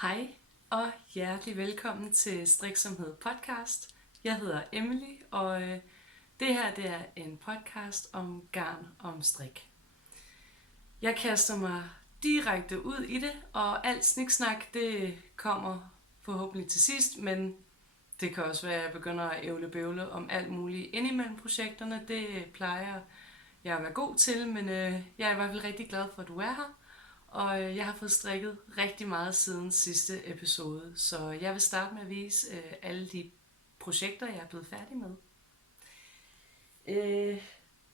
Hej og hjertelig velkommen til Striksomhed podcast. Jeg hedder Emily, og det her er en podcast om garn og om strik. Jeg kaster mig direkte ud i det, og alt sniksnak det kommer forhåbentlig til sidst, men det kan også være, at jeg begynder at ævle-bøvle om alt muligt indimellem projekterne. Det plejer jeg at være god til, men jeg er i hvert fald rigtig glad for, at du er her. Og jeg har fået strikket rigtig meget siden sidste episode, så jeg vil starte med at vise alle de projekter, jeg er blevet færdig med.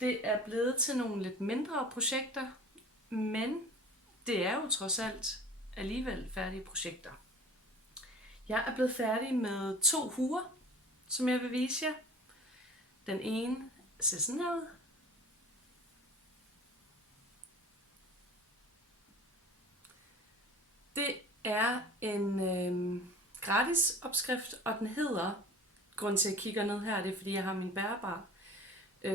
Det er blevet til nogle lidt mindre projekter, men det er jo trods alt alligevel færdige projekter. Jeg er blevet færdig med 2 huer, som jeg vil vise jer. Den ene ser sådan her ud. Det er en gratis opskrift, og den hedder, grunden til at jeg kigger ned her, det er fordi jeg har min bærbar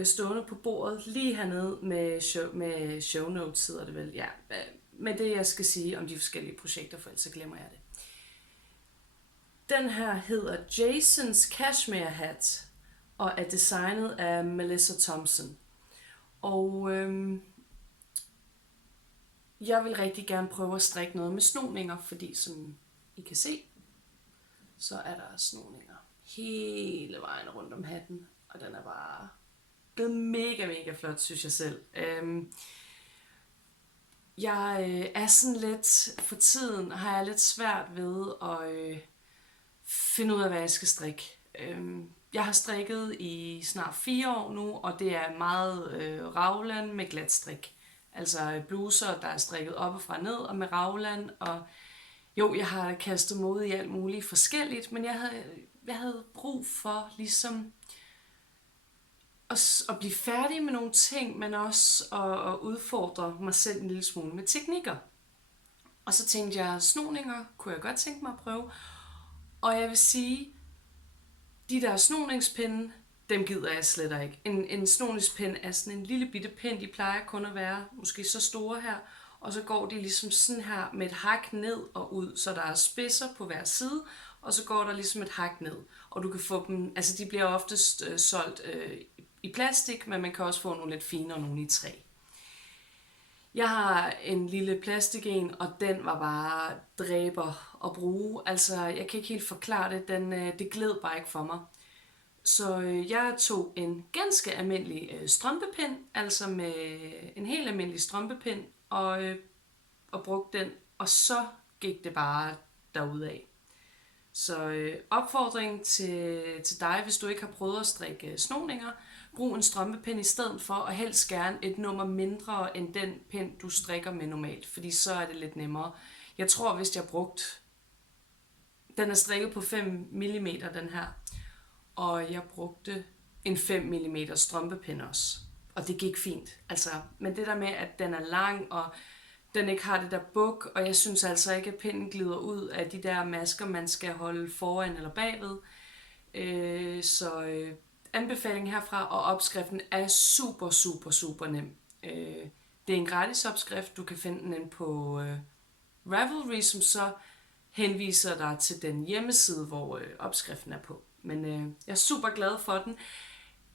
stående på bordet lige hernede med show notes, hedder det vel, ja, med det jeg skal sige om de forskellige projekter, for ellers så glemmer jeg det. Den her hedder Jasons Cashmere Hat, og er designet af Melissa Thompson. Og jeg vil rigtig gerne prøve at strikke noget med snoninger, fordi som I kan se, så er der snoninger hele vejen rundt om hatten, og den er bare blevet mega flot, synes jeg selv. Jeg er sådan lidt, for tiden har jeg lidt svært ved at finde ud af, hvad jeg skal strikke. Jeg har strikket i snart 4 år nu, og det er meget raglan med glat strik. Altså bluser, der er strikket oppefra ned og med raglan. Og jo, jeg har kastet mod i alt muligt forskelligt, men jeg havde brug for ligesom at blive færdig med nogle ting, men også at udfordre mig selv en lille smule med teknikker. Og så tænkte jeg, snoninger kunne jeg godt tænke mig at prøve. Og jeg vil sige, de der snoningspinde, dem gider jeg slet ikke. En snoningspind er sådan en lille bitte pind, de plejer kun at være måske så store her, og så går de ligesom sådan her med et hak ned og ud, så der er spidser på hver side, og så går der ligesom et hak ned. Og du kan få dem, altså de bliver oftest solgt i plastik, men man kan også få nogle lidt finere, nogle i træ. Jeg har en lille plastik en, og den var bare dræber at bruge. Altså, jeg kan ikke helt forklare det. Det gled bare ikke for mig. Så jeg tog en ganske almindelig strømpepind, altså med en helt almindelig strømpepind, og brugte den, og så gik det bare derudad. Så opfordring til dig, hvis du ikke har prøvet at strikke snoninger, brug en strømpepind i stedet for, og helst gerne et nummer mindre end den pind, du strikker med normalt, fordi så er det lidt nemmere. Jeg tror, hvis jeg brugt, den er strikket på 5 mm, den her, og jeg brugte en 5 mm strømpepind også, og det gik fint. Altså, men det der med, at den er lang, og den ikke har det der buk, og jeg synes altså ikke, at pinden glider ud af de der masker, man skal holde foran eller bagved. Så anbefalingen herfra, og opskriften er super nem. Det er en gratis opskrift, du kan finde den inde på Ravelry, som så henviser dig til den hjemmeside, hvor opskriften er på. Men jeg er super glad for den.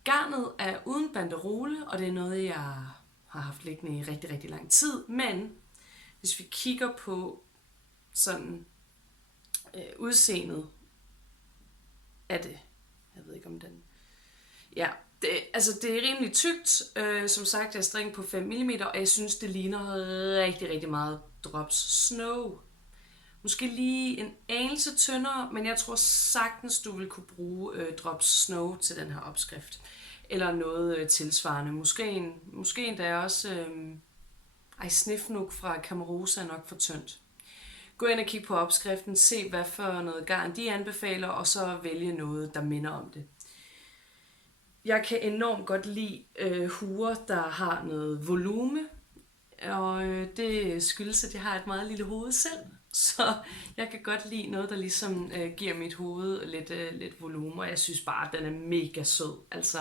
Garnet er uden banderole, og det er noget, jeg har haft liggende i rigtig lang tid. Men hvis vi kigger på sådan udseendet af det, jeg ved ikke om den, ja, det er rimelig tykt. Som sagt, jeg strikker på 5 mm, og jeg synes, det ligner rigtig meget Drops Snow. Måske lige en anelse tyndere, men jeg tror sagtens, du vil kunne bruge Drops Snow til den her opskrift. Eller noget tilsvarende. Måske endda også Snifnuk fra Camarosa er nok for tyndt. Gå ind og kig på opskriften, se hvad for noget garn de anbefaler, og så vælge noget, der minder om det. Jeg kan enormt godt lide huer, der har noget volume, og det skyldes, at jeg har et meget lille hoved selv. Så jeg kan godt lide noget, der ligesom giver mit hoved lidt volumen, og jeg synes bare, at den er mega sød. Altså,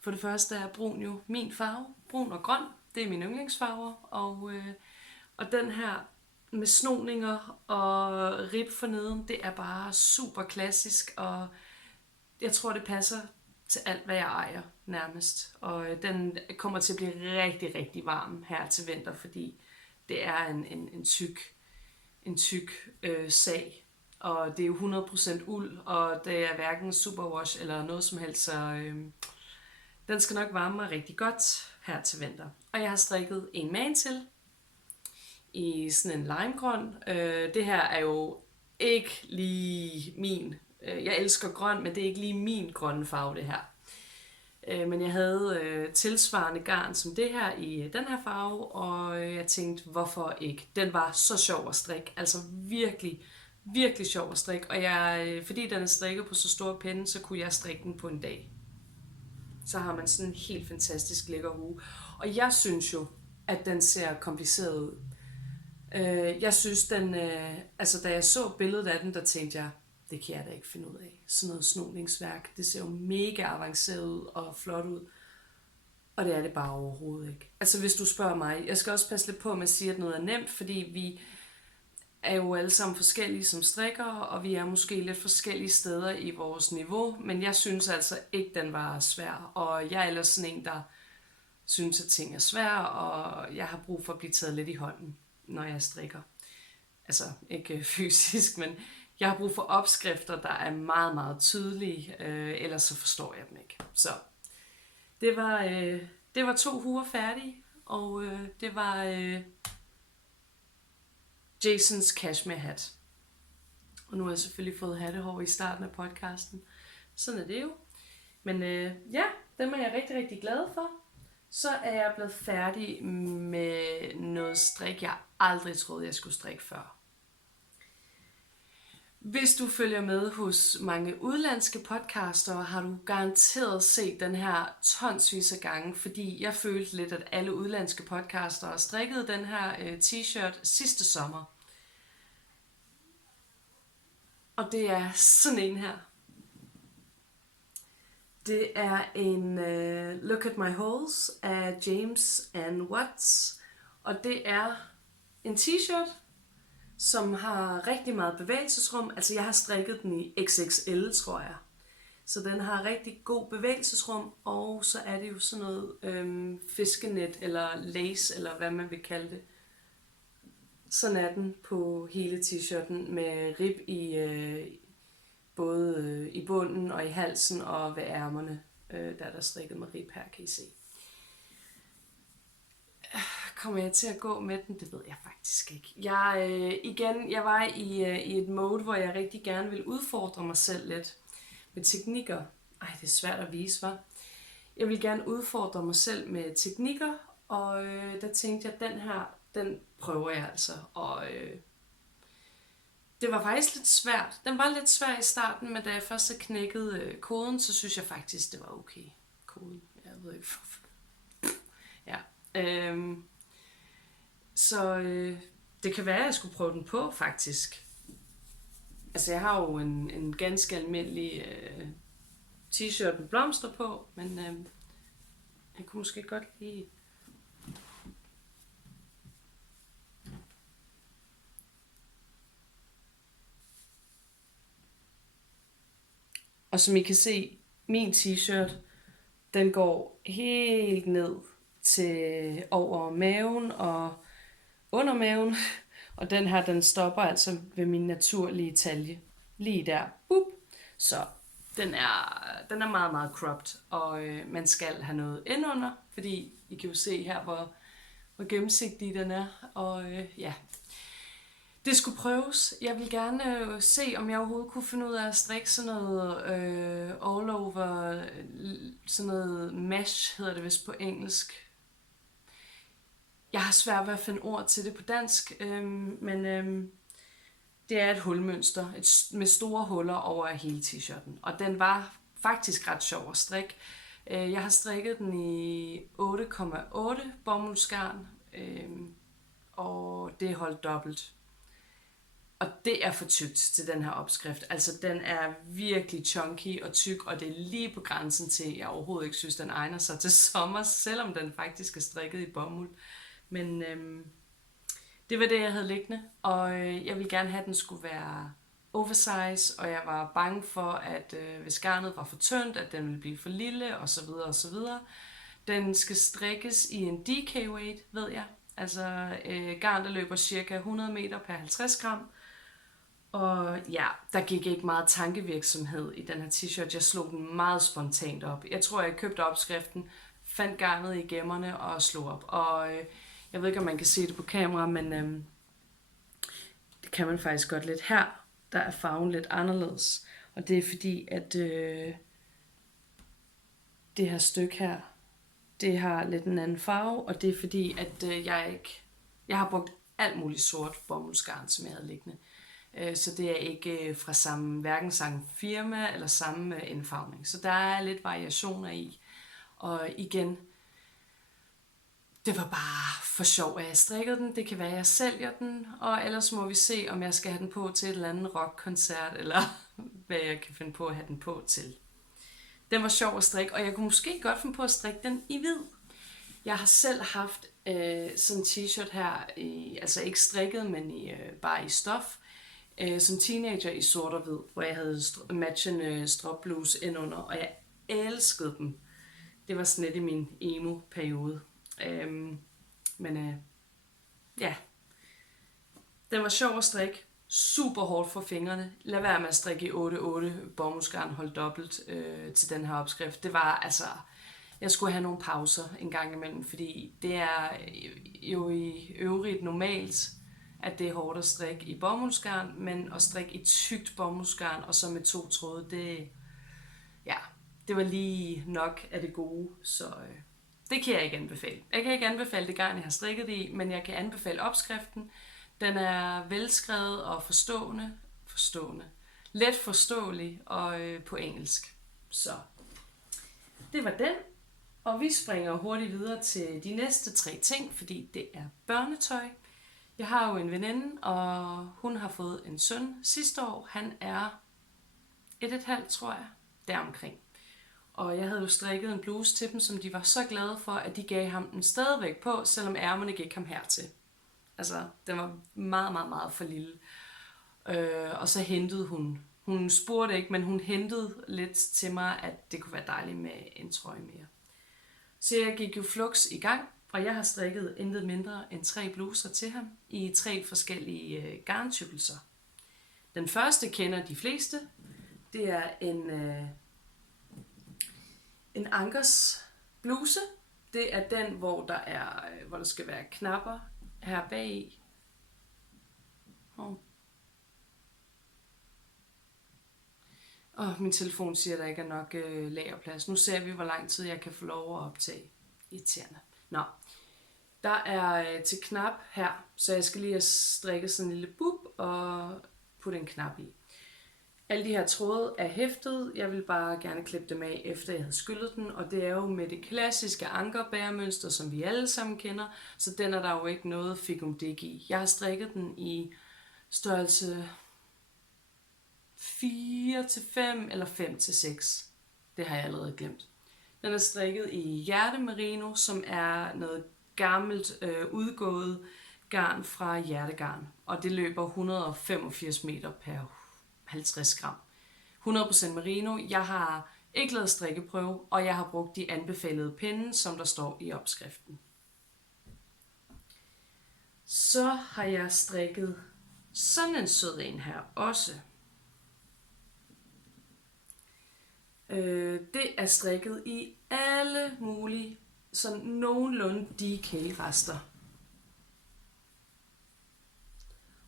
for det første er brun jo min farve. Brun og grøn, det er mine yndlingsfarver. Og den her med snoninger og rib forneden, det er bare super klassisk, og jeg tror, det passer til alt, hvad jeg ejer nærmest. Og den kommer til at blive rigtig, rigtig varm her til vinter, fordi det er en tyk sag. Og det er jo 100% uld, og det er hverken superwash eller noget som helst, så den skal nok varme mig rigtig godt her til vinter. Og jeg har strikket en man til i sådan en limegrøn. Det her er jo ikke lige min. Jeg elsker grøn, men det er ikke lige min grønne farve, det her. Men jeg havde tilsvarende garn som det her i den her farve, og jeg tænkte, hvorfor ikke? Den var så sjov at strikke, altså virkelig, virkelig sjov at strikke. Og fordi den er strikket på så store pinde, så kunne jeg strikke den på en dag. Så har man sådan en helt fantastisk lækker hue. Og jeg synes jo, at den ser kompliceret ud. Jeg synes, da jeg så billedet af den, der tænkte jeg, det kan jeg da ikke finde ud af. Sådan noget snoningsværk, det ser jo mega avanceret ud og flot ud. Og det er det bare overhovedet ikke. Altså hvis du spørger mig, jeg skal også passe lidt på med at sige, at noget er nemt, fordi vi er jo alle sammen forskellige som strikker, og vi er måske lidt forskellige steder i vores niveau, men jeg synes altså ikke, den var svær. Og jeg er ellers sådan en, der synes, at ting er svære, og jeg har brug for at blive taget lidt i hånden, når jeg strikker. Altså ikke fysisk, men jeg har brug for opskrifter, der er meget, meget tydelige, ellers så forstår jeg dem ikke. Så det var 2 huer færdige, og det var Jasons cashmere hat. Og nu har jeg selvfølgelig fået hattehår i starten af podcasten. Sådan er det jo. Men ja, dem er jeg rigtig, rigtig glad for. Så er jeg blevet færdig med noget strik, jeg aldrig troede, jeg skulle strikke før. Hvis du følger med hos mange udlandske podcaster, har du garanteret set den her tonsvis af gange, fordi jeg følte lidt, at alle udlandske podcaster strikkede den her t-shirt sidste sommer. Og det er sådan en her. Det er en Look at My Holes af James and Watts. Og det er en t-shirt, som har rigtig meget bevægelsesrum. Altså jeg har strikket den i XXL, tror jeg. Så den har rigtig god bevægelsesrum, og så er det jo sådan noget fiskenet eller lace, eller hvad man vil kalde det. Sådan er den på hele t-shirten med rib i både i bunden og i halsen og ved ærmerne. Der er der strikket med rib her, kan I se. Kommer jeg til at gå med den? Det ved jeg faktisk ikke. Jeg var i et mode, hvor jeg rigtig gerne ville udfordre mig selv lidt med teknikker. Ej, det er svært at vise, hva'? Jeg vil gerne udfordre mig selv med teknikker, og der tænkte jeg, at den her, den prøver jeg altså. Og det var faktisk lidt svært. Den var lidt svær i starten, men da jeg først så knækkede koden, så synes jeg faktisk, det var okay. Koden, jeg ved ikke hvorfor. Ja. Så det kan være, at jeg skulle prøve den på, faktisk. Altså, jeg har jo en ganske almindelig t-shirt med blomster på, men jeg kunne måske godt lige... Og som I kan se, min t-shirt, den går helt ned til over maven og under maven. Og den her, den stopper altså ved min naturlige talje. Lige der. Så den er meget, meget cropped. Og man skal have noget indunder, fordi I kan jo se her, hvor gennemsigtig den er. Og ja, det skulle prøves. Jeg vil gerne se, om jeg overhovedet kunne finde ud af at strikke sådan noget all over, sådan noget mesh hedder det vist på engelsk. Jeg har svært ved at finde ord til det på dansk, men det er et hulmønster med store huller over hele t-shirten. Og den var faktisk ret sjov at strikke. Jeg har strikket den i 8,8 bomuldsgarn, og det er holdt dobbelt. Og det er for tykt til den her opskrift. Altså den er virkelig chunky og tyk, og det er lige på grænsen til, at jeg overhovedet ikke synes, den egner sig til sommer, selvom den faktisk er strikket i bomuld. Men Det var det, jeg havde liggende, og jeg ville gerne have, at den skulle være oversize, og jeg var bange for, at hvis garnet var for tyndt, at den ville blive for lille, og så videre, og så videre. Den skal strikkes i en DK weight, ved jeg. Altså garn, der løber cirka 100 meter per 50 gram. Og ja, der gik ikke meget tankevirksomhed i den her t-shirt. Jeg slog den meget spontant op. Jeg tror, jeg købte opskriften, fandt garnet i gemmerne og slog op. Og jeg ved ikke, om man kan se det på kamera, men det kan man faktisk godt lidt her. Der er farven lidt anderledes. Og det er fordi, at det her stykke her, det har lidt en anden farve. Og det er fordi, at jeg har brugt alt muligt sort bomuldsgarn, som jeg havde liggende. Så det er ikke fra hverken samme firma eller samme indfarvning. Så der er lidt variationer i. Og igen, det var bare for sjov, at jeg strikkede den. Det kan være, at jeg sælger den. Og ellers må vi se, om jeg skal have den på til et eller andet rockkoncert, eller hvad jeg kan finde på at have den på til. Den var sjov at strikke, og jeg kunne måske godt finde på at strikke den i hvid. Jeg har selv haft sådan en t-shirt her, altså ikke strikket, men bare i stof, som teenager i sort og hvid, hvor jeg havde matchende stropblues indunder, og jeg elskede dem. Det var sådan lidt i min emo-periode. Ja, den var sjov at strikke, super hårdt for fingrene. Lad være med at strikke i 8-8 bomuldsgarn, hold dobbelt til den her opskrift. Det var altså, jeg skulle have nogle pauser en gang imellem, fordi det er jo i øvrigt normalt, at det er hårdt at strikke i bomuldsgarn, men at strikke i tykt bomuldsgarn og så med 2 tråde, det var lige nok af det gode, så det kan jeg ikke anbefale. Jeg kan ikke anbefale det garn, jeg har strikket det i, men jeg kan anbefale opskriften. Den er velskrevet og forstående, let forståelig og på engelsk. Så det var den, og vi springer hurtigt videre til de næste 3 ting, fordi det er børnetøj. Jeg har jo en veninde, og hun har fået en søn sidste år. Han er 1,5, tror jeg, deromkring. Og jeg havde jo strikket en bluse til dem, som de var så glade for, at de gav ham den stadigvæk på, selvom ærmerne gik ham hertil. Altså, den var meget, meget, meget for lille. Og så hentede hun spurgte ikke, men hun hentede lidt til mig, at det kunne være dejligt med en trøje mere. Så jeg gik jo flux i gang, og jeg har strikket intet mindre end 3 bluser til ham i 3 forskellige garntykkelser. Den første kender de fleste. Det er en ankers bluse. Det er den, hvor der skal være knapper her bagi. Min telefon siger, at der ikke er nok lagerplads. Nu ser vi, hvor lang tid jeg kan få lov at optage. Irriterende. Nå, der er til knap her, så jeg skal lige have strikket sådan en lille bub og putte en knap i. Alle de her tråde er hæftet. Jeg vil bare gerne klippe dem af, efter jeg havde skyllet den. Og det er jo med det klassiske ankerbæremønster, som vi alle sammen kender. Så den er der jo ikke noget fikumdik i. Jeg har strikket den i størrelse 4-5 eller 5-6. Det har jeg allerede glemt. Den er strikket i hjertemerino, som er noget gammelt udgået garn fra hjertegarn. Og det løber 185 meter per 50 gram. 100% merino. Jeg har ikke lavet strikkeprøve, og jeg har brugt de anbefalede pinde, som der står i opskriften. Så har jeg strikket sådan en sød en her også. Det er strikket i alle mulige sådan nogenlunde DK-rester.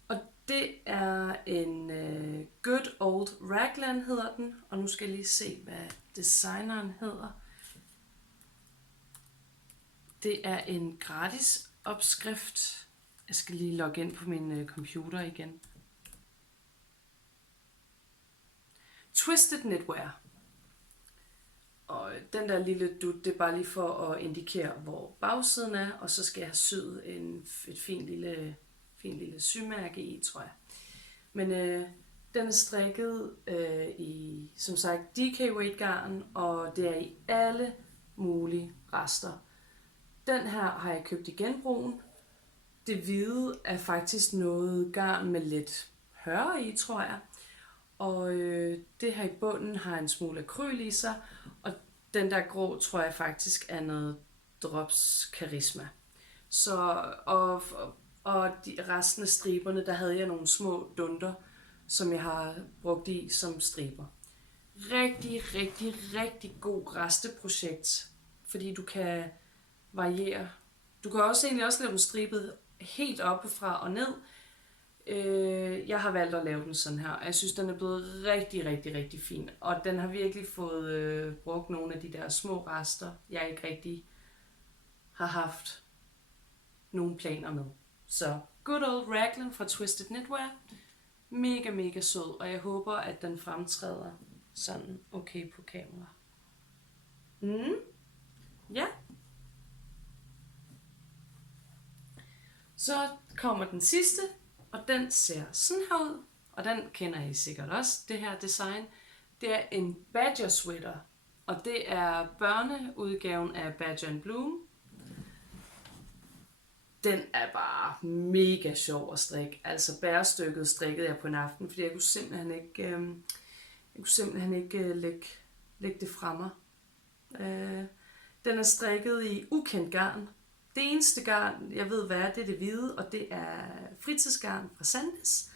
Og det er en Good Old Raglan hedder den, og nu skal jeg lige se, hvad designeren hedder. Det er en gratis opskrift. Jeg skal lige logge ind på min computer igen. Twisted Knitwear. Og den der lille dut, det er bare lige for at indikere, hvor bagsiden er, og så skal jeg have syet et fint lille symærke i, tror jeg. Men den er strikket i, som sagt, DK weight garn, og det er i alle mulige rester. Den her har jeg købt i genbrugen, det hvide er faktisk noget garn med lidt høre i, tror jeg. Og det her i bunden har en smule akryl i sig, og den der grå tror jeg faktisk er noget drops karisma. Så, og resten af striberne, der havde jeg nogle små dunder, som jeg har brugt i som striber. Rigtig, rigtig, rigtig god resteprojekt, fordi du kan variere. Du kan egentlig også lave den stribet helt oppefra og ned. Jeg har valgt at lave den sådan her, og jeg synes, den er blevet rigtig, rigtig, rigtig fin. Og den har virkelig fået brugt nogle af de der små rester, jeg ikke rigtig har haft nogle planer med. Så good old Raglan fra Twisted Knitwear. Mega, mega sød, og jeg håber, at den fremtræder sådan okay på kamera. Ja. Så kommer den sidste, og den ser sådan her ud, og den kender I sikkert også, det her design. Det er en Badger sweater, og det er børneudgaven af Badger and Bloom. Den er bare mega sjov at strikke. Altså bærestykket strikkede jeg på en aften, fordi jeg kunne simpelthen ikke lægge det fra mig. Den er strikket i ukendt garn. Det eneste garn, jeg ved hvad er, det er det hvide, og det er fritidsgarn fra Sandnes.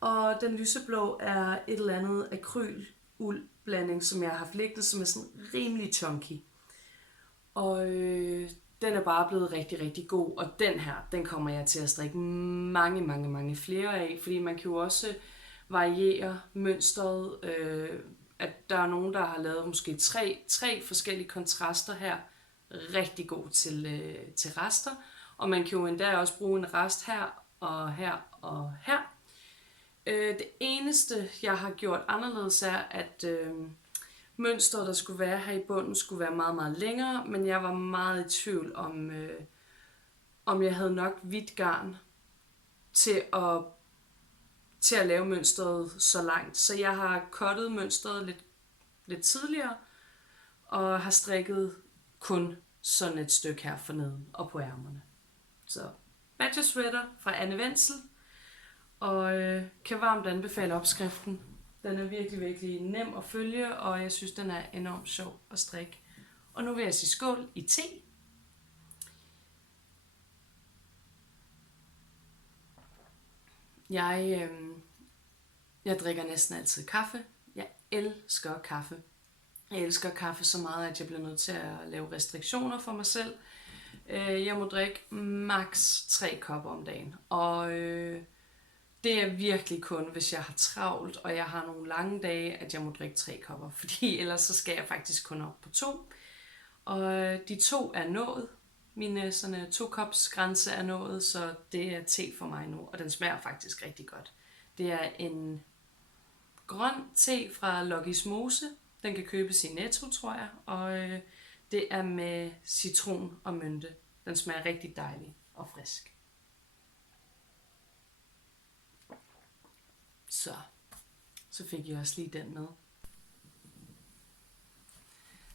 Og den lyseblå er et eller andet akryl-uld-blanding, som jeg har haft liggende, som er sådan rimelig chunky. Og den er bare blevet rigtig, rigtig god, og den her, den kommer jeg til at strikke mange, mange, mange flere af, fordi man kan jo også variere mønstret, at der er nogen, der har lavet måske tre forskellige kontraster her, rigtig god til rester, og man kan jo endda også bruge en rest her, og her, og her. Det eneste, jeg har gjort anderledes er, at mønstret, der skulle være her i bunden, skulle være meget, meget længere, men jeg var meget i tvivl om jeg havde nok hvidt garn til at lave mønstret så langt. Så jeg har cuttet mønstret lidt tidligere, og har strikket kun sådan et stykke her forneden og på ærmerne. Så Badger Sweater fra Anne Wenzel, og kan varmt anbefale opskriften. Den er virkelig, virkelig nem at følge, og jeg synes, den er enormt sjov at strikke. Og nu vil jeg sige skål i te. Jeg drikker næsten altid kaffe. Jeg elsker kaffe. Jeg elsker kaffe så meget, at jeg bliver nødt til at lave restriktioner for mig selv. Jeg må drikke maks 3 kopper om dagen. Og det er virkelig kun, hvis jeg har travlt, og jeg har nogle lange dage, at jeg må drikke 3 kopper. Fordi ellers så skal jeg faktisk kun op på 2. Og de 2 er nået. Min sådan 2-kops grænse er nået, så det er te for mig nu. Og den smager faktisk rigtig godt. Det er en grøn te fra Loggis Mose. Den kan købes i Netto, tror jeg. Og det er med citron og mynte. Den smager rigtig dejlig og frisk. Så fik jeg også lige den med.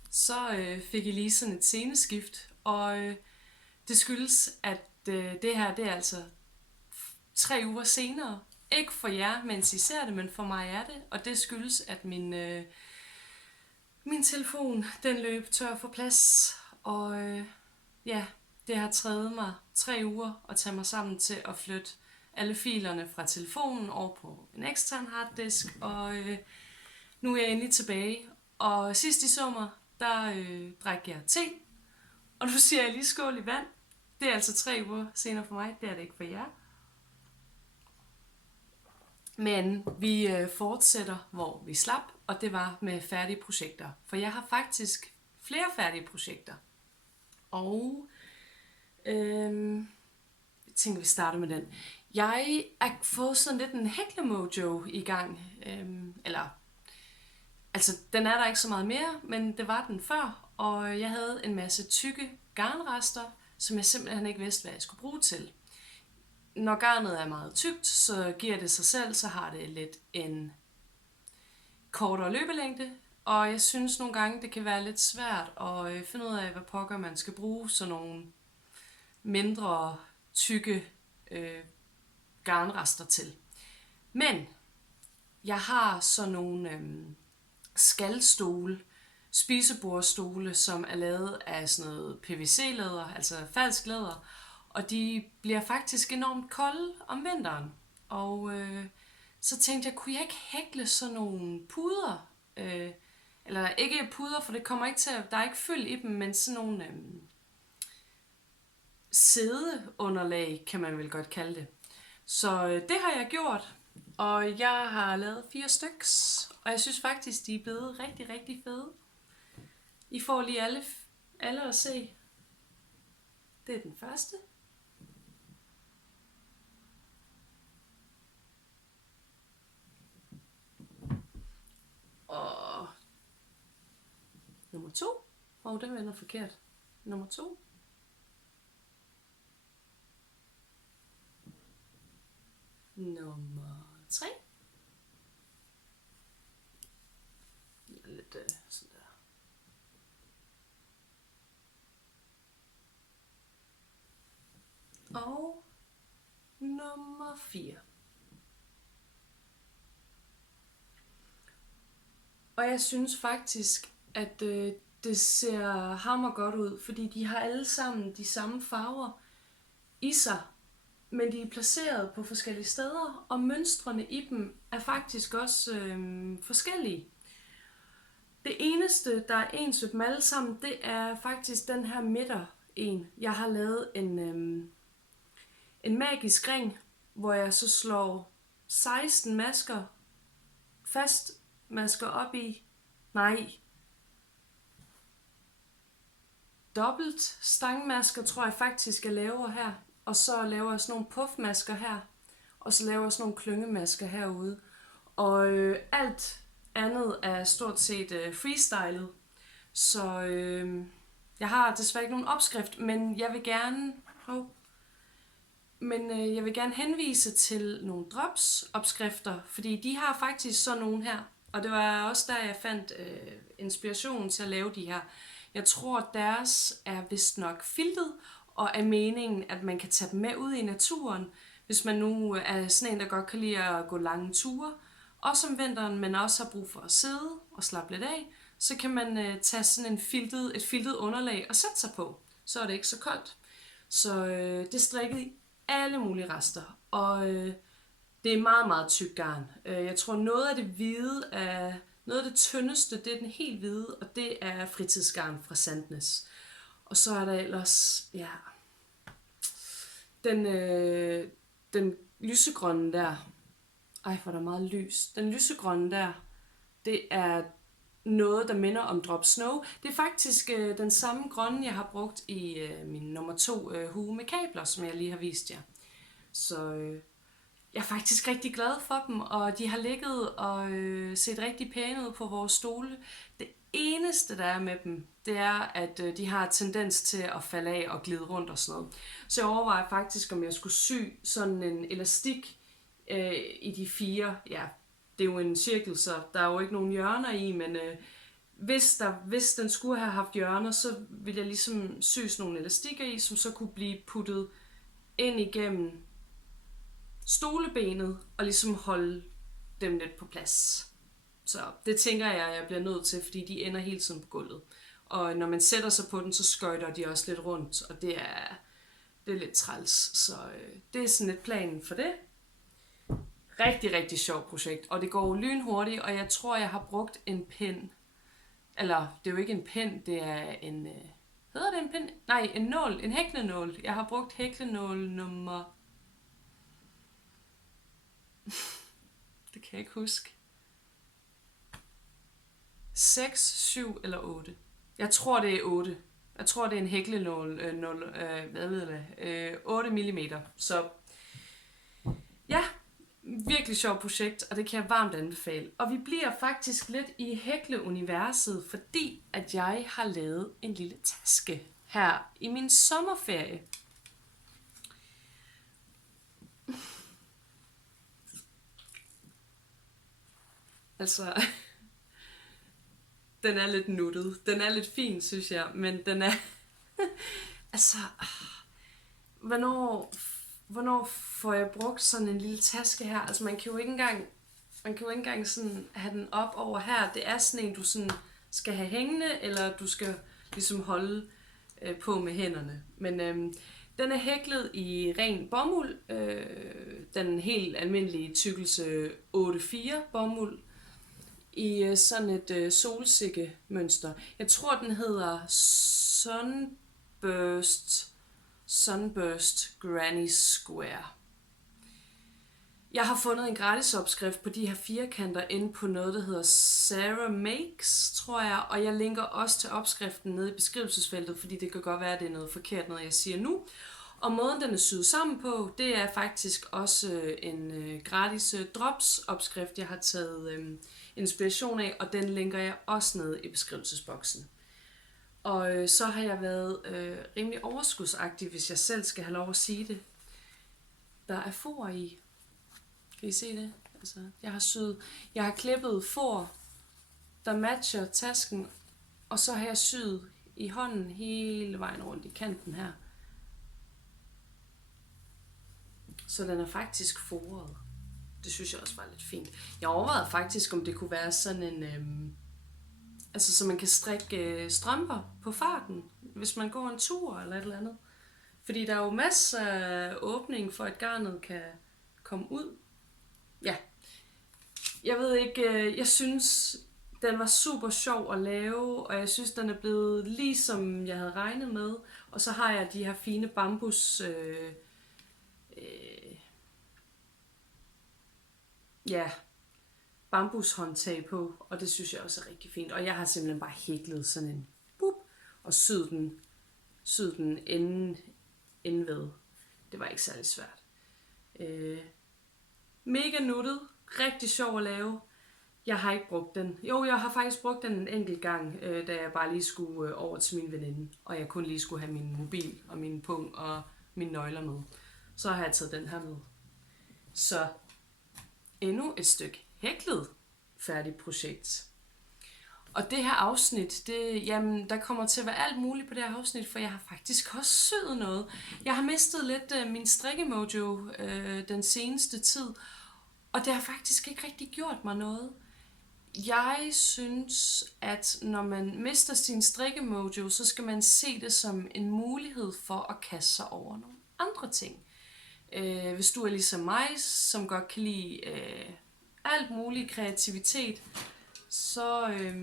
Så fik jeg lige sådan et sceneskift, og det skyldes, at det her, det er altså 3 uger senere. Ikke for jer, mens I ser det, men for mig er det. Og det skyldes, at min telefon, den løb tør for plads. Og det har taget mig 3 uger at tage mig sammen til at flytte alle filerne fra telefonen over på en ekstern harddisk. Og nu er jeg endelig tilbage. Og sidst i sommer, der drak jeg te. Og nu siger jeg lige skål i vand. Det er altså 3 uger senere for mig. Det er det ikke for jer. Men vi fortsætter, hvor vi slap, og det var med færdige projekter. For jeg har faktisk flere færdige projekter. Og jeg tænker, vi starter med den. Jeg har fået sådan lidt en hæklemojo i gang. Altså, den er der ikke så meget mere, men det var den før. Og jeg havde en masse tykke garnrester, som jeg simpelthen ikke vidste, hvad jeg skulle bruge til. Når garnet er meget tykt, så giver det sig selv, så har det lidt en kortere løbelængde. Og jeg synes nogle gange, det kan være lidt svært at finde ud af, hvad pokker man skal bruge sådan nogle mindre tykke garnrester til. Men jeg har sådan nogle skalstole, spisebordstole, som er lavet af sådan noget PVC-læder, altså falsk læder, og de bliver faktisk enormt kolde om vinteren. Og så tænkte jeg, kunne jeg ikke hækle sådan nogle puder? Eller ikke puder, for det kommer ikke til at, der er ikke fyld i dem, men sådan nogle sædeunderlag, kan man vel godt kalde det. Så det har jeg gjort, og jeg har lavet 4 styks, og jeg synes faktisk, de er blevet rigtig, rigtig fede. I får lige alle at se. Det er den første. Og nummer 2. Den vender forkert. Nummer 2. Nummer 3. Lidt sådan der. Og nummer 4. Og jeg synes faktisk, at det ser hammer godt ud, fordi de har alle sammen de samme farver i sig, men de er placeret på forskellige steder, og mønstrene i dem er faktisk også forskellige. Det eneste, der er ens ved dem alle sammen, det er faktisk den her midter en. Jeg har lavet en magisk ring, hvor jeg så slår 16 masker, fastmasker op i. Dobbelt stangmasker tror jeg faktisk, jeg laver her. Og så laver jeg sådan nogle puffmasker her. Og så laver jeg sådan nogle klyngemasker herude. Og alt andet er stort set freestylet. Så jeg har desværre ikke nogen opskrift, men jeg vil gerne... jeg vil gerne henvise til nogle drops opskrifter, fordi de har faktisk sådan nogle her. Og det var også der, jeg fandt inspiration til at lave de her. Jeg tror, deres er vist nok filtet, og er meningen, at man kan tage dem med ud i naturen, hvis man nu er sådan en, der godt kan lide at gå lange ture. Også om vinteren, men også har brug for at sidde og slappe lidt af, så kan man tage sådan et filtet underlag og sætte sig på. Så er det ikke så koldt. Så det er strikket i alle mulige rester, og det er meget, meget tyk garn. Jeg tror, noget af det hvide er... Noget af det tyndeste, det er den helt hvide, og det er fritidsgarn fra Sandnes. Og så er der ellers, den lysegrønne der. Ej, hvor er der meget lys. Den lysegrønne der, det er noget, der minder om Drop Snow. Det er faktisk den samme grønne, jeg har brugt i min nummer 2 hue med kabler, som jeg lige har vist jer. Så jeg er faktisk rigtig glad for dem, og de har ligget og set rigtig pæne ud på vores stole. Det eneste, der er med dem, det er, at de har tendens til at falde af og glide rundt og sådan noget. Så jeg overvejer faktisk, om jeg skulle sy sådan en elastik i de 4. Ja, det er jo en cirkel, så der er jo ikke nogen hjørner i, men hvis den skulle have haft hjørner, så ville jeg ligesom sy sådan nogle elastikker i, som så kunne blive puttet ind igennem stolebenet og ligesom holde dem lidt på plads. Så det tænker jeg bliver nødt til, fordi de ender hele tiden på gulvet. Og når man sætter sig på den, så skøjter de også lidt rundt, og det er lidt træls. Så det er sådan et plan for det. Rigtig, rigtig sjovt projekt, og det går lynhurtigt, og jeg tror, jeg har brugt en pind. Eller, det er jo ikke en pind, det er en... hedder det en pind? Nej, en nål, en hæklenål. Jeg har brugt hæklenål nummer... det kan jeg ikke huske. 6, 7 eller 8. Jeg tror, det er 8. Jeg tror, det er en hæklenål, 8 mm. Så ja, virkelig sjovt projekt, og det kan jeg varmt anbefale. Og vi bliver faktisk lidt i hækleuniverset, fordi at jeg har lavet en lille taske her i min sommerferie. Altså, den er lidt nuttet. Den er lidt fin, synes jeg, men den er... altså, hvornår får jeg brugt sådan en lille taske her? Altså man kan jo ikke engang sådan have den op over her. Det er sådan en, du sådan skal have hængende, eller du skal ligesom holde på med hænderne. Men den er hæklet i ren bomuld. Den helt almindelige tykkelse 8-4 bomuld i sådan et solsikkemønster. Jeg tror, den hedder Sunburst Granny Square. Jeg har fundet en gratis opskrift på de her firkanter inde på noget, der hedder Sarah Makes, tror jeg. Og jeg linker også til opskriften nede i beskrivelsesfeltet, fordi det kan godt være, at det er noget forkert, noget jeg siger nu. Og måden, den er syet sammen på, det er faktisk også en gratis drops-opskrift, jeg har taget inspiration af, og den linker jeg også nede i beskrivelsesboksen. Og så har jeg været rimelig overskudsagtig, hvis jeg selv skal have lov at sige det. Der er får i. Kan I se det? Altså, jeg har klippet får, der matcher tasken, og så har jeg syet i hånden hele vejen rundt i kanten her. Så den er faktisk foret. Det synes jeg også var lidt fint. Jeg overvejede faktisk, om det kunne være sådan en... så man kan strikke strømper på farten, hvis man går en tur eller et eller andet. Fordi der er jo masser af åbning for, at garnet kan komme ud. Ja. Jeg ved ikke, jeg synes, den var super sjov at lave, og jeg synes, den er blevet lige som jeg havde regnet med. Og så har jeg de her fine bambushåndtag på, og det synes jeg også er rigtig fint. Og jeg har simpelthen bare hæklet sådan en og syet den enden ved. Det var ikke særlig svært. Mega nuttet, rigtig sjov at lave. Jeg har ikke brugt den. Jo, jeg har faktisk brugt den en enkelt gang, da jeg bare lige skulle over til min veninde, og jeg kun lige skulle have min mobil og min pung og mine nøgler med. Så har jeg taget den her med. Så endnu et stykke hæklet færdigt projekt. Og det her afsnit, der kommer til at være alt muligt på det her afsnit, for jeg har faktisk også syet noget. Jeg har mistet lidt min strikkemojo den seneste tid, og det har faktisk ikke rigtig gjort mig noget. Jeg synes, at når man mister sin strikkemojo, så skal man se det som en mulighed for at kaste sig over nogle andre ting. Hvis du er ligesom mig, som godt kan lide alt mulig kreativitet, så... jeg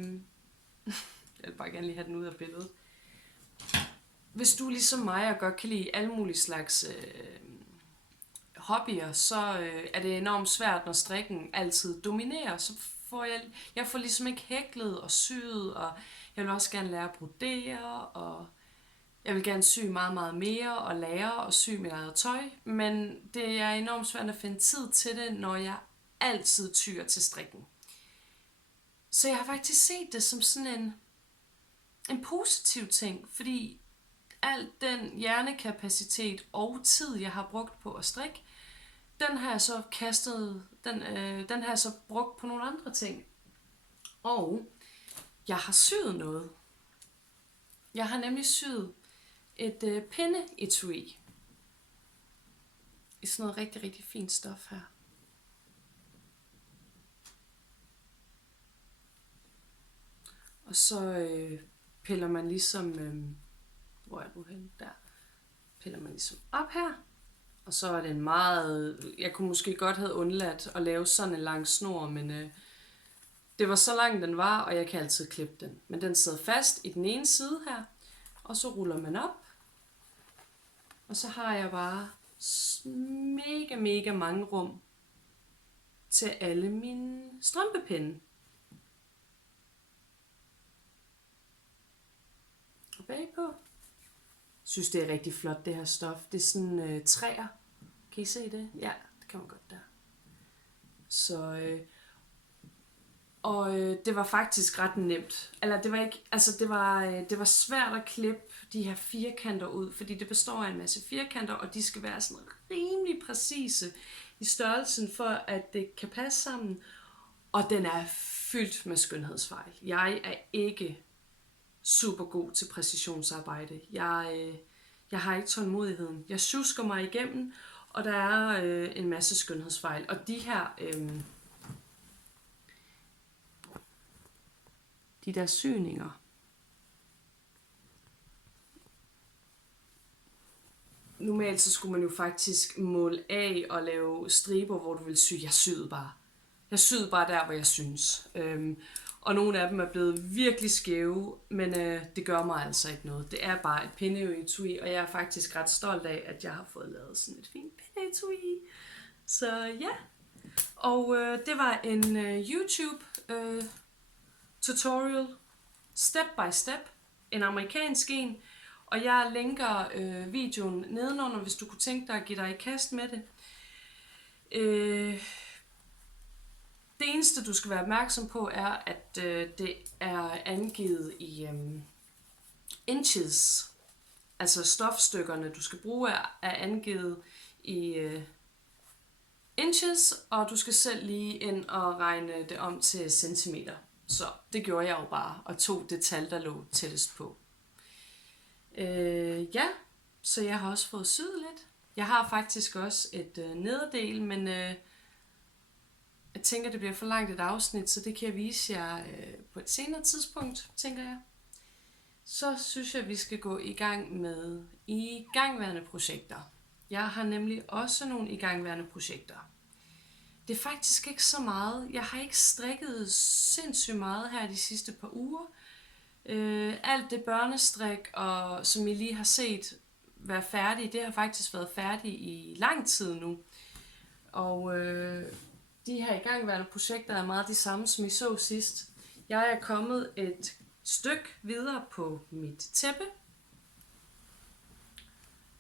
vil bare gerne lige have den ud af billedet. Hvis du er ligesom mig og godt kan lide alle mulige slags hobbyer, så er det enormt svært, når strikken altid dominerer. Så får jeg får ligesom ikke hæklet og syet, og jeg vil også gerne lære at brodere, og jeg vil gerne sy meget, meget mere og lære at sy mit eget tøj, men det er enormt svært at finde tid til det, når jeg altid tyr til strikken. Så jeg har faktisk set det som sådan en positiv ting, fordi al den hjernekapacitet og tid, jeg har brugt på at strikke, den har jeg så den har jeg så brugt på nogle andre ting. Og jeg har syet noget. Jeg har nemlig syet et pindeetui i sådan noget rigtig, rigtig fint stof her. Og så piller man ligesom, hvor er du henne? Der. Piller man ligesom op her. Og så er det en meget, jeg kunne måske godt have undladt at lave sådan en lang snor, men det var så lang den var, og jeg kan altid klippe den. Men den sidder fast i den ene side her, og så ruller man op. Og så har jeg bare mega, mega mange rum til alle mine strømpepinde. Og bagpå. Jeg synes, det er rigtig flot, det her stof. Det er sådan træer. Kan I se det? Ja, det kan man godt der. Så, det var faktisk ret nemt. Eller det var ikke, altså det var svært at klippe de her firkanter ud, fordi det består af en masse firkanter, og de skal være sådan rimelig præcise i størrelsen, for at det kan passe sammen. Og den er fyldt med skønhedsfejl. Jeg er ikke super god til præcisionsarbejde. Jeg har ikke tålmodigheden. Jeg sjusker mig igennem, Og der er en masse skønhedsfejl. Og de der syninger, normalt så skulle man jo faktisk måle af og lave striber, hvor du vil sy. Jeg syede bare der, hvor jeg synes. Og nogle af dem er blevet virkelig skæve, men det gør mig altså ikke noget. Det er bare et pindeetui, og jeg er faktisk ret stolt af, at jeg har fået lavet sådan et fint pindeetui. Så ja, og det var en YouTube tutorial, step by step, en amerikansk en, og jeg linker videoen nedenunder, hvis du kunne tænke dig at give dig i kast med det. Det eneste, du skal være opmærksom på, er, at det er angivet i inches. Altså stofstykkerne, du skal bruge, er angivet i inches, og du skal selv lige ind og regne det om til centimeter. Så det gjorde jeg jo bare, og tog det tal, der lå tættest på. Ja, så jeg har også fået syet lidt. Jeg har faktisk også et nederdel, men jeg tænker, det bliver for langt et afsnit, så det kan jeg vise jer på et senere tidspunkt, tænker jeg. Så synes jeg, vi skal gå i gang med igangværende projekter. Jeg har nemlig også nogle igangværende projekter. Det er faktisk ikke så meget. Jeg har ikke strikket sindssygt meget her de sidste par uger. Alt det børnestrik, og som I lige har set være færdig, det har faktisk været færdigt i lang tid nu. Og de her igangværende projekter er meget de samme, som I så sidst. Jeg er kommet et stykke videre på mit tæppe.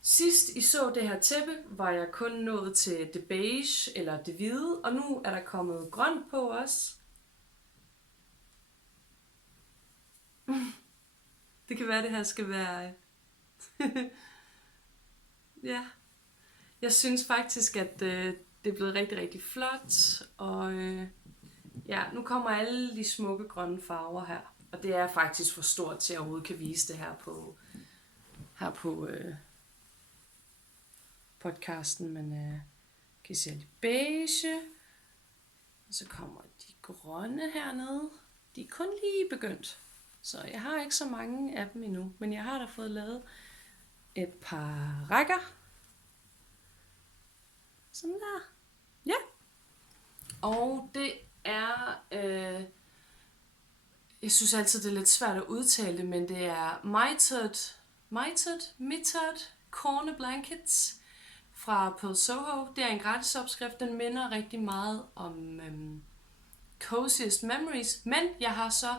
Sidst I så det her tæppe, var jeg kun nået til det beige eller det hvide, og nu er der kommet grønt på også. Det kan være, det her skal være... Ja. Jeg synes faktisk, at det er blevet rigtig, rigtig flot, og ja, nu kommer alle de smukke grønne farver her. Og det er faktisk for stort til, at jeg overhovedet kan vise det her på podcasten, men kan I se lidt beige, og så kommer de grønne hernede. De er kun lige begyndt, så jeg har ikke så mange af dem endnu, men jeg har da fået lavet et par rækker. Sådan der. Ja. Og det er, jeg synes altid, det er lidt svært at udtale det, men det er Mitted Corner Blankets fra Pearl Soho. Det er en gratis opskrift. Den minder rigtig meget om Coziest Memories, men jeg har så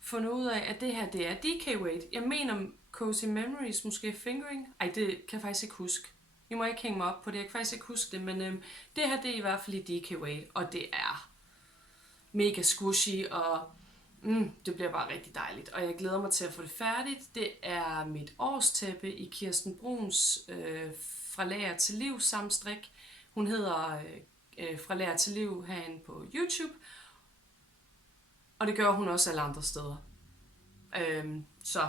fundet ud af, at det her, det er DK weight. Jeg mener Cozy Memories, måske fingering. Ej, det kan jeg faktisk ikke huske. I må ikke hænge mig op på det, jeg kan faktisk ikke huske det, men det her, det er i hvert fald i DK weight, og det er mega squishy, og det bliver bare rigtig dejligt, og jeg glæder mig til at få det færdigt. Det er mit årstæppe i Kirsten Bruns Fra Lager til Liv samstrik. Hun hedder Fra Lager til Liv herinde på YouTube, og det gør hun også alle andre steder. Så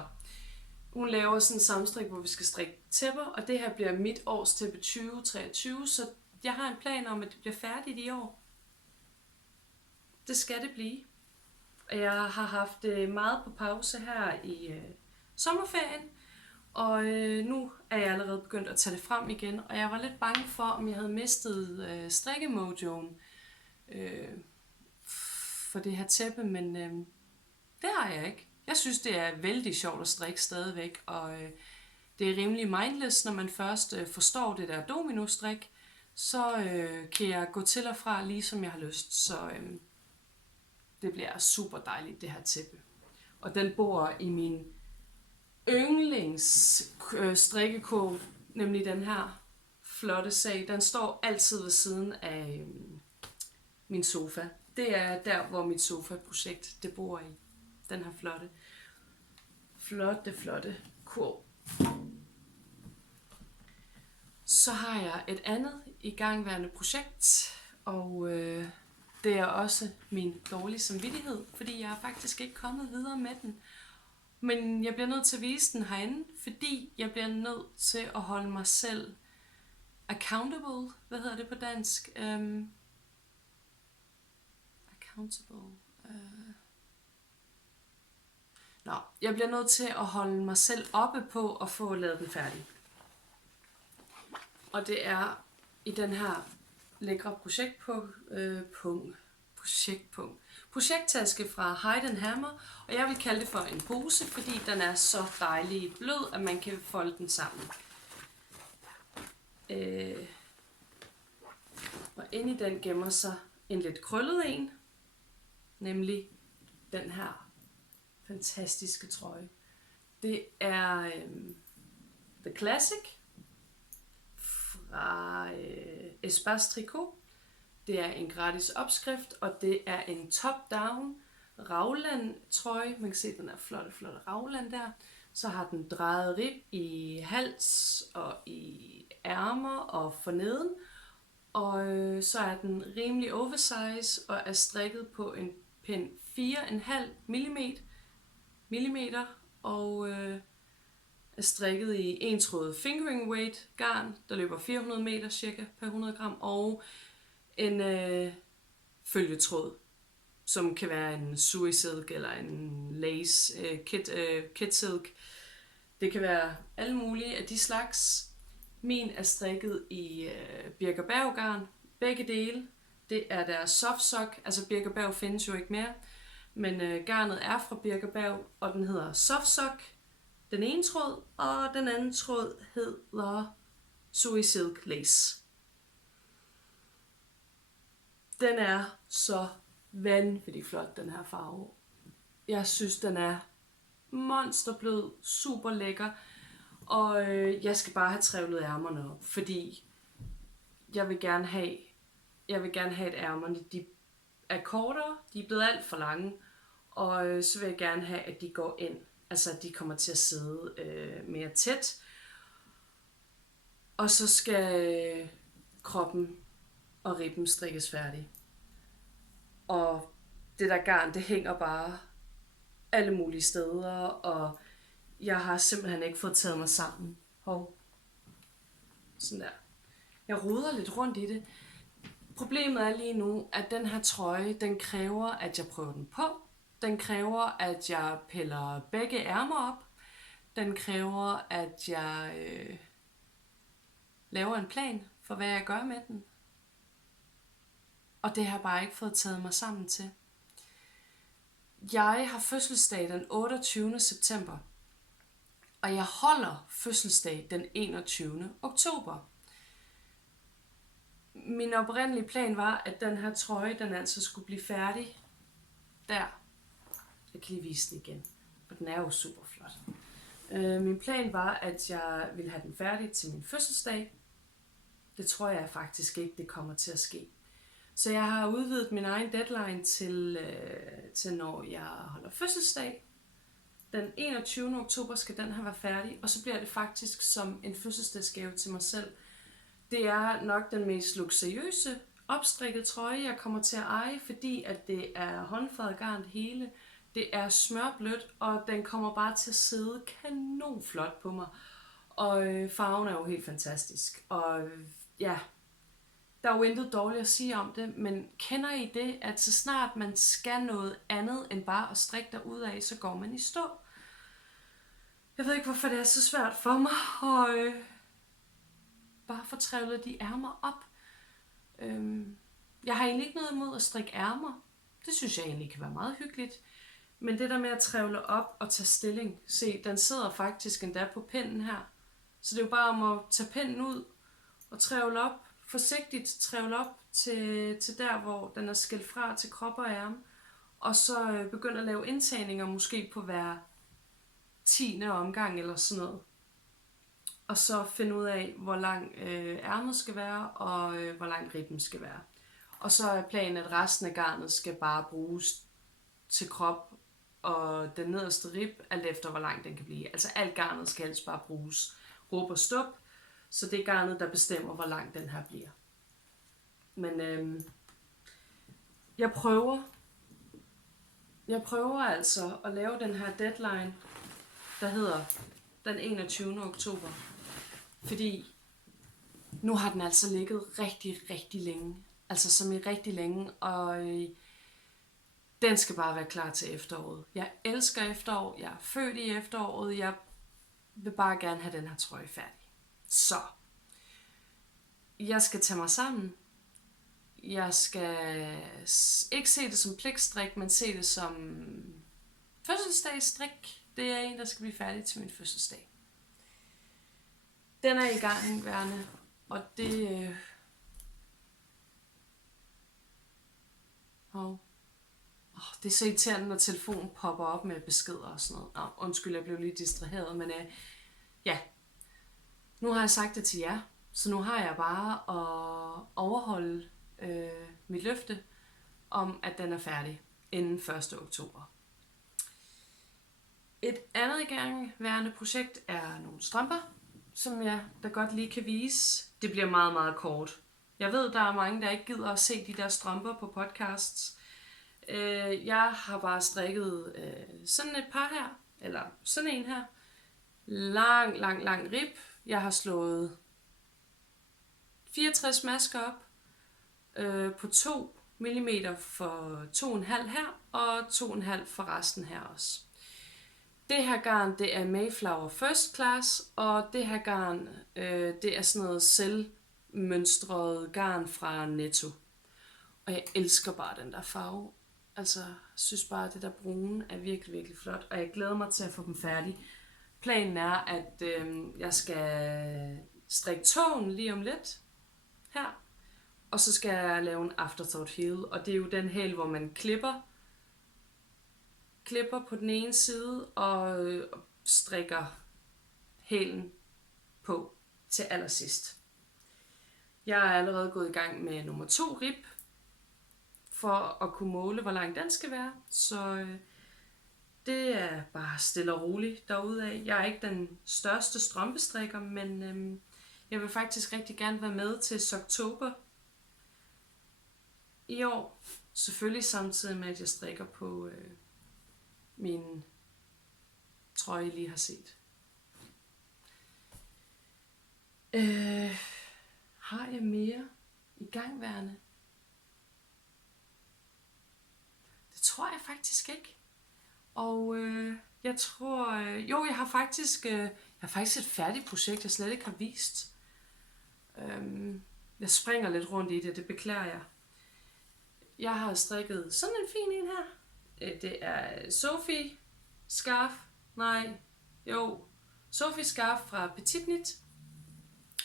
hun laver sådan en samstrik, hvor vi skal strikke tæpper, og det her bliver mit årstæppe 2023, så jeg har en plan om, at det bliver færdigt i år. Det skal det blive. Og jeg har haft meget på pause her i sommerferien, og nu er jeg allerede begyndt at tage det frem igen, og jeg var lidt bange for, om jeg havde mistet strikkemojoen for det her tæppe, men det har jeg ikke. Jeg synes, det er vældig sjovt at strikke stadigvæk, og det er rimelig mindless, når man først forstår det der dominostrik, så kan jeg gå til og fra lige som jeg har lyst, så det bliver super dejligt, det her tæppe. Og den bor i min yndlings strikkekurv, nemlig den her flotte sag. Den står altid ved siden af min sofa. Det er der, hvor mit sofa-projekt det bor i. Den her flotte kurv. Så har jeg et andet igangværende projekt, og det er også min dårlige samvittighed, fordi jeg er faktisk ikke kommet videre med den. Men jeg bliver nødt til at vise den herinde, fordi jeg bliver nødt til at holde mig selv accountable, hvad hedder det på dansk? Accountable. Nå, jeg bliver nødt til at holde mig selv oppe på at få lavet den færdig. Og det er i den her lækre projekttaske fra Hide & Hammer, og jeg vil kalde det for en pose, fordi den er så dejlig blød, at man kan folde den sammen. Og inde i den gemmer sig en lidt krøllet en, nemlig den her fantastiske trøje. Det er The Classic fra Espace Tricot. Det er en gratis opskrift, og det er en top-down Raglan trøje. Man kan se, den er flotte Raglan der. Så har den drejet rib i hals og i ærmer og forneden. Og så er den rimelig oversize og er strikket på en pind 4,5 millimeter og er strikket i entrådet fingering weight garn, der løber 400 meter cirka per 100 gram, og en følgetråd, som kan være en sui silk eller en lace kit silk. Det kan være alle mulige af de slags. Min er strikket i Birker Berg garn. Begge dele, det er deres soft sock. Altså Birker Berg findes jo ikke mere, men garnet er fra Birker Berg, og den hedder soft sock, den ene tråd, og den anden tråd hedder sui silk lace. Den er så vanvittigt flot, den her farve. Jeg synes, den er monsterblød, super lækker. Og jeg skal bare have trævlet ærmerne op, fordi jeg vil gerne have, at ærmerne de er kortere, de er blevet alt for lange, og så vil jeg gerne have, at de går ind, altså at de kommer til at sidde mere tæt. Og så skal kroppen og ribben strikkes færdig. Og det der garn, det hænger bare alle mulige steder, og jeg har simpelthen ikke fået taget mig sammen. Sådan der. Jeg roder lidt rundt i det. Problemet er lige nu, at den her trøje, den kræver, at jeg prøver den på. Den kræver, at jeg piller begge ærmer op. Den kræver, at jeg laver en plan for, hvad jeg gør med den. Og det har jeg bare ikke fået taget mig sammen til. Jeg har fødselsdag den 28. september. Og jeg holder fødselsdag den 21. oktober. Min oprindelige plan var, at den her trøje, den altså skulle blive færdig der. Jeg kan lige vise den igen, og den er jo super flot. Min plan var, at jeg ville have den færdig til min fødselsdag. Det tror jeg faktisk ikke, det kommer til at ske. Så jeg har udvidet min egen deadline til når jeg holder fødselsdag. Den 21. oktober skal den her være færdig, og så bliver det faktisk som en fødselsdagsgave til mig selv. Det er nok den mest luksuriøse opstrikket trøje, jeg kommer til at eje, fordi at det er håndfarvet garn det hele. Det er smørblødt, og den kommer bare til at sidde kanonflot på mig. Og farven er jo helt fantastisk. Og ja, der er jo intet dårligt at sige om det, men kender I det, at så snart man skal noget andet end bare at strikke derudad, så går man i stå? Jeg ved ikke, hvorfor det er så svært for mig at bare få trævlet de ærmer op. Jeg har egentlig ikke noget imod at strikke ærmer. Det synes jeg egentlig kan være meget hyggeligt. Men det der med at trævle op og tage stilling, se, den sidder faktisk endda på pinden her. Så det er jo bare om at tage pinden ud og trævle op, forsigtigt trævle op til der, hvor den er skilt fra til krop og ærme. Og så begynde at lave indtagninger måske på hver 10. omgang eller sådan noget. Og så finde ud af, hvor lang ærmet skal være, og hvor lang ribben skal være. Og så er planen, at resten af garnet skal bare bruges til krop og den nederste rib, alt efter hvor lang den kan blive. Altså alt garnet skal helst bare bruges rub og stup, så det er garnet, der bestemmer, hvor lang den her bliver. Men jeg prøver altså at lave den her deadline, der hedder den 21. oktober. Fordi Nu har den altså ligget rigtig, rigtig længe. Altså som i rigtig længe, og den skal bare være klar til efteråret. Jeg elsker efterår, jeg er født i efteråret, jeg vil bare gerne have den her trøje færdig. Så, jeg skal tage mig sammen. Jeg skal ikke se det som pligtstrik, men se det som fødselsdagsstrik. Det er en, der skal blive færdig til min fødselsdag. Den er i gang værende, og det... Det er så irriterende, når telefonen popper op med beskeder og sådan noget. Undskyld, jeg blev lige distraheret, men ja. Nu har jeg sagt det til jer, så nu har jeg bare at overholde mit løfte om, at den er færdig inden 1. oktober. Et andet igangværende projekt er nogle strømper, som jeg da godt lige kan vise. Det bliver meget, meget kort. Jeg ved, der er mange, der ikke gider at se de der strømper på podcasts. Jeg har bare strikket sådan et par her, eller sådan en her. Lang rib. Jeg har slået 64 masker op på 2 mm for 2,5 her, og 2,5 for resten her også. Det her garn, det er Mayflower First Class, og det her garn, det er sådan noget selvmønstret garn fra Netto. Og jeg elsker bare den der farve. Altså, jeg synes bare, at det der brune er virkelig, virkelig flot, og jeg glæder mig til at få dem færdige. Planen er, at jeg skal strikke tåen lige om lidt her, og så skal jeg lave en afterthought heel, og det er jo den hæl, hvor man klipper på den ene side og strikker hælen på til allersidst. Jeg er allerede gået i gang med nummer 2 rib, for at kunne måle, hvor lang den skal være. Så det er bare stille og roligt derudad. Jeg er ikke den største strømpestrikker, men jeg vil faktisk rigtig gerne være med til oktober i år. Selvfølgelig samtidig med, at jeg strikker på min trøje, I lige har set. Har jeg mere igangværende? Det tror jeg faktisk ikke. Og jeg tror... jeg har faktisk et færdigt projekt, jeg slet ikke har vist. Jeg springer lidt rundt i det, det beklager jeg. Jeg har strikket sådan en fin en her. Det er Sophie Scarf. Sophie Scarf fra Petit Knit.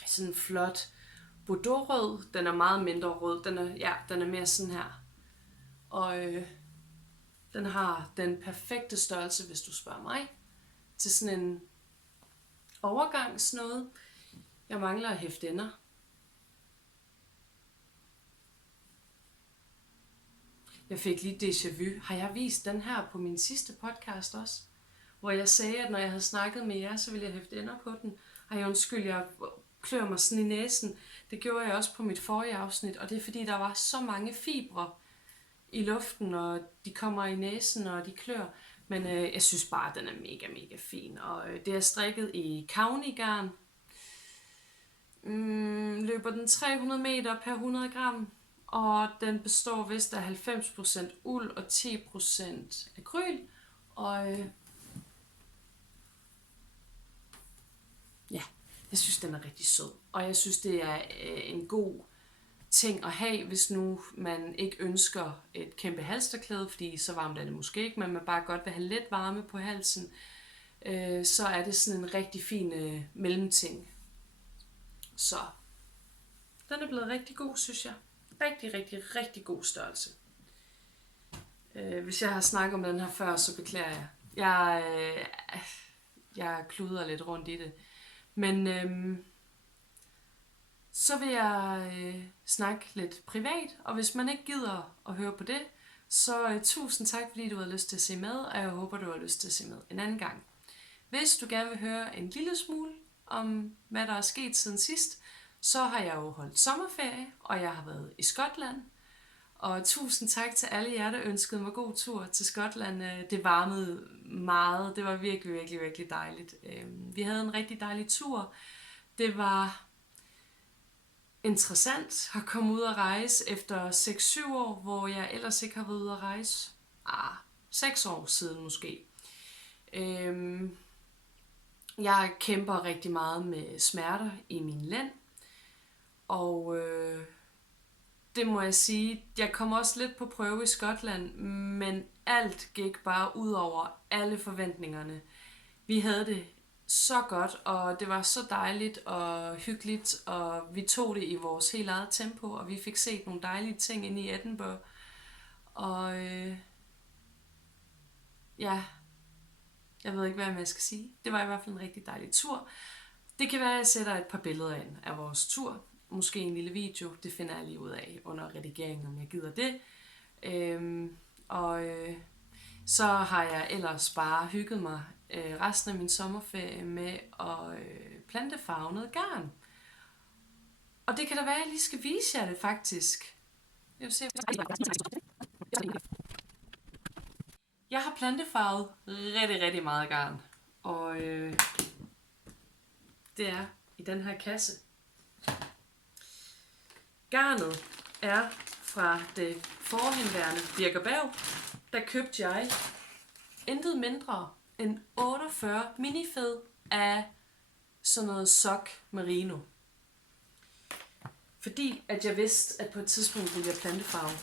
Sådan en flot bordeaux-rød. Den er meget mindre rød. Den er mere sådan her. Og den har den perfekte størrelse, hvis du spørger mig, til sådan en overgangsnåde. Jeg mangler at hæfte ender. Jeg fik lige déjà vu. Har jeg vist den her på min sidste podcast også? Hvor jeg sagde, at når jeg havde snakket med jer, så ville jeg hæfte ender på den. Undskyld, jeg klør mig sådan i næsen. Det gjorde jeg også på mit forrige afsnit, og det er fordi, der var så mange fibre i luften, og de kommer i næsen, og de klør. Men jeg synes bare, at den er mega, mega fin. Og det er strikket i Kauni-garn. Løber den 300 meter per 100 gram. Og den består vist af 90% uld og 10% akryl. Og jeg synes, den er rigtig sød. Og jeg synes, det er en god ting at have, hvis nu man ikke ønsker et kæmpe halsterklæde, fordi så varmt er det måske ikke, men man bare godt vil have lidt varme på halsen, så er det sådan en rigtig fin mellemting. Så den er blevet rigtig god, synes jeg. Rigtig, rigtig, rigtig god størrelse. Hvis jeg har snakket om den her før, så beklager jeg. Jeg kluder lidt rundt i det. Men så vil jeg snakke lidt privat, og hvis man ikke gider at høre på det, så tusind tak, fordi du har lyst til at se med, og jeg håber, du har lyst til at se med en anden gang. Hvis du gerne vil høre en lille smule om, hvad der er sket siden sidst, så har jeg jo holdt sommerferie, og jeg har været i Skotland. Og tusind tak til alle jer, der ønskede mig god tur til Skotland. Det varmede meget. Det var virkelig, virkelig, virkelig dejligt. Vi havde en rigtig dejlig tur. Det var interessant at komme ud og rejse efter 6-7 år, hvor jeg ellers ikke har været ude at rejse. 6 år siden måske. Jeg kæmper rigtig meget med smerter i min lænd, og det må jeg sige, jeg kom også lidt på prøve i Skotland, men alt gik bare ud over alle forventningerne. Vi havde det så godt, og det var så dejligt og hyggeligt, og vi tog det i vores helt eget tempo, og vi fik set nogle dejlige ting inde i Edinburgh. Og ja, jeg ved ikke, hvad jeg skal sige. Det var i hvert fald en rigtig dejlig tur. Det kan være, at jeg sætter et par billeder ind af vores tur. Måske en lille video. Det finder jeg lige ud af under redigeringen, om jeg gider det. Så har jeg ellers bare hygget mig resten af min sommerferie med at plantefarve noget garn. Og det kan da være, at jeg lige skal vise jer det faktisk. Jeg vil se. Jeg har plantefarvet rigtig, rigtig meget garn. Og det er i den her kasse. Garnet er fra det forhenværende Birker Berg. Der købte jeg intet mindre end 48 minifed af sådan noget sok merino. Fordi at jeg vidste, at på et tidspunkt ville jeg plantefarve.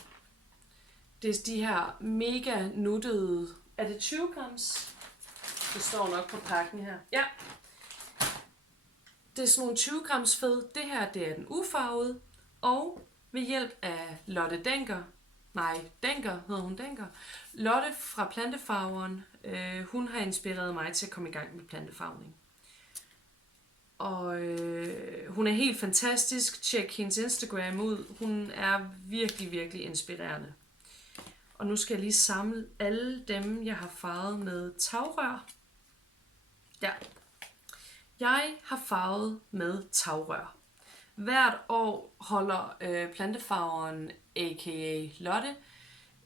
Det er de her mega nuttede, er det 20 grams? Det står nok på pakken her. Ja. Det er sådan nogle 20 grams fed. Det her, det er den ufarvede. Og ved hjælp af Lotte Denker, hedder hun Denker. Lotte fra Plantefarveren, hun har inspireret mig til at komme i gang med plantefarvning. Og hun er helt fantastisk. Tjek hendes Instagram ud. Hun er virkelig, virkelig inspirerende. Og nu skal jeg lige samle alle dem, jeg har farvet med tagrør. Ja. Jeg har farvet med tagrør. Hvert år holder Plantefarveren, a.k.a. Lotte,